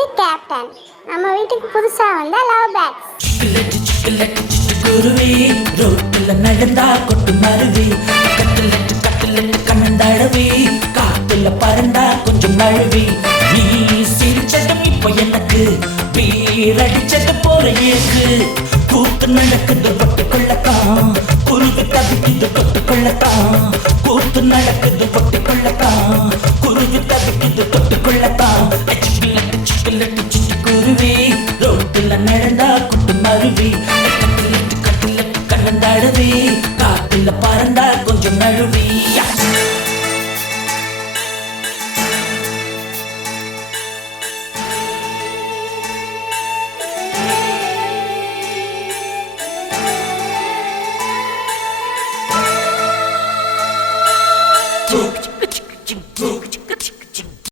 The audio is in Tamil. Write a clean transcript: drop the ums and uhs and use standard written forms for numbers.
இது கேப்டன். நம்ம வீட்டுக்கு புதுசா வந்த லவ் பேக்ஸ். குருவி ரோட்டுல நடந்தா கொட்டு மருவி கட்டலட்டு கட்டலட்டு கண்ணந்தழவி காத்துல பறந்தா கொஞ்சம் நழுவி நீ சிரிச்சதும் இப்ப எனக்கு வீரடிச்சது போற ஏக்கு கூத்து நடக்குது பொட்டு கொள்ளத்தான் குருவி தவிக்குது தொட்டு கொள்ளத்தான் கூத்து நடக்குது பொட்டு கொள்ளத்தான் குருவி தவிக்குது